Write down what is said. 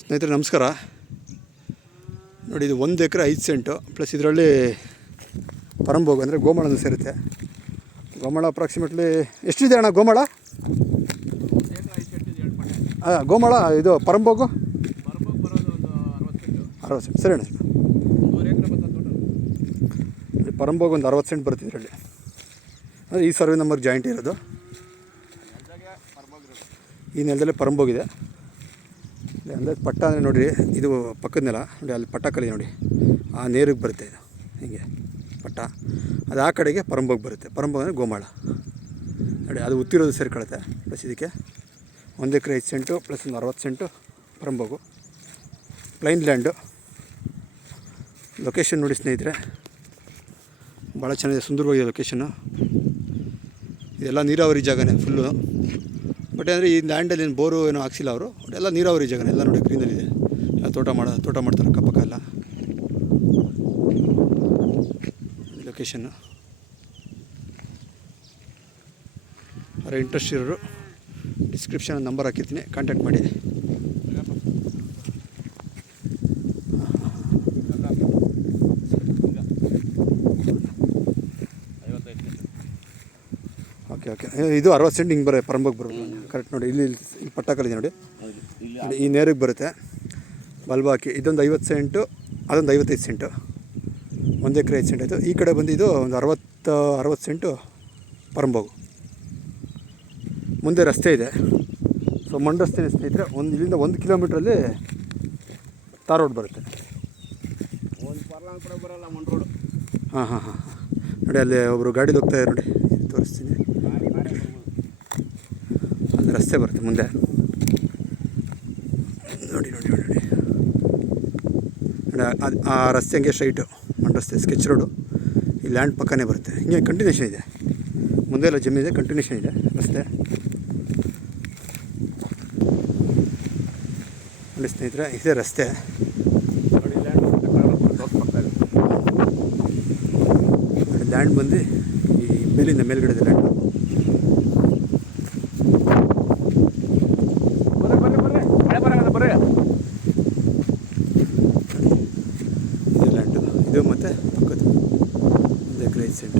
ಸ್ನೇಹಿತರೆ ನಮಸ್ಕಾರ. ನೋಡಿ, ಇದು 1 ಎಕರೆ 5 ಸೆಂಟು ಪ್ಲಸ್ ಇದರಲ್ಲಿ ಪರಂಬೋಗು ಅಂದರೆ ಗೋಮಾಳನೂ ಸೇರುತ್ತೆ. ಗೋಮಾಳ ಅಪ್ರಾಕ್ಸಿಮೇಟ್ಲಿ ಎಷ್ಟಿದೆ ಅಣ್ಣ ಗೋಮಾಳ? ಗೋಮಾಳ ಇದು ಪರಂಬೋಗು 60 ಸೆಂಟ್. ಸರಿ ಅಣ್ಣ. ಪರಂಬೋಗು ಒಂದು 60 ಸೆಂಟ್ ಬರುತ್ತೆ ಇದರಲ್ಲಿ. ಅಂದರೆ ಈ ಸರ್ವೆ ನಂಬರ್ ಜಾಯಿಂಟ್ ಇರೋದು. ಈ ನೆಲದಲ್ಲೇ ಪರಂಬೋಗಿದೆ. ಅಂದರೆ ಪಟ್ಟ ಅಂದರೆ ನೋಡಿರಿ, ಇದು ಪಕ್ಕದ ನೆಲ ನೋಡಿ, ಅಲ್ಲಿ ಪಟ್ಟ ಕಲಿ ನೋಡಿ, ಆ ನೇರಿಗೆ ಬರುತ್ತೆ ಇದು ಹೀಗೆ ಪಟ್ಟ. ಅದು ಆ ಕಡೆಗೆ ಪರಂಬೋಗಿ ಬರುತ್ತೆ. ಪರಂಬೋಗ ಅಂದರೆ ಗೋಮಾಳ ನೋಡಿ, ಅದು ಉತ್ತಿರೋದು ಸೇರ್ಕೊಳುತ್ತೆ. ಪ್ಲಸ್ ಇದಕ್ಕೆ 1 ಎಕರೆ 5 ಸೆಂಟು ಪ್ಲಸ್ ಒಂದು 60 ಸೆಂಟು ಪರಂಬೋಗು. Plain land. ಲೊಕೇಶನ್ ನೋಡಿ ಸ್ನೇಹಿತರೆ, ಭಾಳ ಚೆನ್ನಾಗಿದೆ, ಸುಂದರವಾಗಿದೆ ಲೊಕೇಶನ್ನು. ಇದೆಲ್ಲ ನೀರಾವರಿ ಜಾಗನೇ ಫುಲ್ಲು. ಬಟ್ ಅಂದರೆ ಈ ಲ್ಯಾಂಡಲ್ಲಿ ಏನು ಬೋರು ಏನೋ ಹಾಕ್ಸಿಲ್ಲ ಅವರು. ಎಲ್ಲ ನೀರಾವರಿ ಜಾಗನೇ. ಎಲ್ಲ ನೋಡಿ ಗ್ರೀನಲ್ಲಿದೆ. ಎಲ್ಲ ತೋಟ ಮಾಡ್ತಾರೆ ಅಕ್ಕಪಕ್ಕ ಎಲ್ಲ. ಲೊಕೇಶನ್ನು ಅವರ ಇಂಟ್ರೆಸ್ಟ್ ಇರೋರು ಡಿಸ್ಕ್ರಿಪ್ಷನ್ ನಂಬರ್ ಹಾಕಿರ್ತೀನಿ, ಕಾಂಟ್ಯಾಕ್ಟ್ ಮಾಡಿ. ಓಕೆ. ಇದು 60 ಸೆಂಟ್ ಹಿಂಗೆ ಬರೋ ಪರಂಬೋಗಿ ಬರೋದು ಕರೆಕ್ಟ್ ನೋಡಿ. ಇಲ್ಲಿ ಪಟ್ಟ ಕಲಿದೆ ನೋಡಿ, ಈ ನೇರಿಗೆ ಬರುತ್ತೆ. ಬಲ್ಬ್ ಹಾಕಿ ಇದೊಂದು 50 ಸೆಂಟು, ಅದೊಂದು 55 ಸೆಂಟು. 1 ಎಕರೆ 5 ಸೆಂಟ್ ಆಯಿತು. ಈ ಕಡೆ ಬಂದು ಇದು ಒಂದು 60 ಸೆಂಟು ಪರಂಬೋಗು. ಮುಂದೆ ರಸ್ತೆ ಇದೆ. ಸೊ ಮಣ್ಣು ರಸ್ತೆ ಸ್ನೇಹಿತರೆ. ಇಲ್ಲಿಂದ 1 ಕಿಲೋಮೀಟ್ರಲ್ಲಿ ತಾರ್ ರೋಡ್ ಬರುತ್ತೆ. ಹಾಂ ನೋಡಿ, ಅಲ್ಲಿ ಒಬ್ಬರು ಗಾಡೀಲಿ ಹೋಗ್ತಾಯಿದ್ದಾರೆ ನೋಡಿ, ತೋರಿಸ್ತೀನಿ. ಅಲ್ಲಿ ರಸ್ತೆ ಬರುತ್ತೆ ಮುಂದೆ ನೋಡಿ. ಆ ರಸ್ತೆ ಹಂಗೆ ಸ್ಟ್ರೈಟು ಮಣ್ಣು ರಸ್ತೆ, ಸ್ಕೆಚ್ ರೋಡು. ಈ ಲ್ಯಾಂಡ್ ಪಕ್ಕನೇ ಬರುತ್ತೆ. ಹಿಂಗೆ ಕಂಟಿನ್ಯೂಷನ್ ಇದೆ, ಮುಂದೆ ಎಲ್ಲ ಜಮೀನಿದೆ, ಕಂಟಿನ್ಯೂಷನ್ ಇದೆ ರಸ್ತೆ ನೋಡಿ ಸ್ನೇಹಿತರೆ. ಇದೇ ರಸ್ತೆ ನೋಡಿ. ಲ್ಯಾಂಡ್ ಬಂದು ಈ ಮೇಲಿಂದ ಮೇಲ್ಗಡೆ ಲ್ಯಾಂಡ್. ಇದು ಲ್ಯಾಂಡು, ಇದು ಮತ್ತು ಪಕ್ಕದ್ದು 1 ಎಕರೆ 5 ಸೆಂಟ್.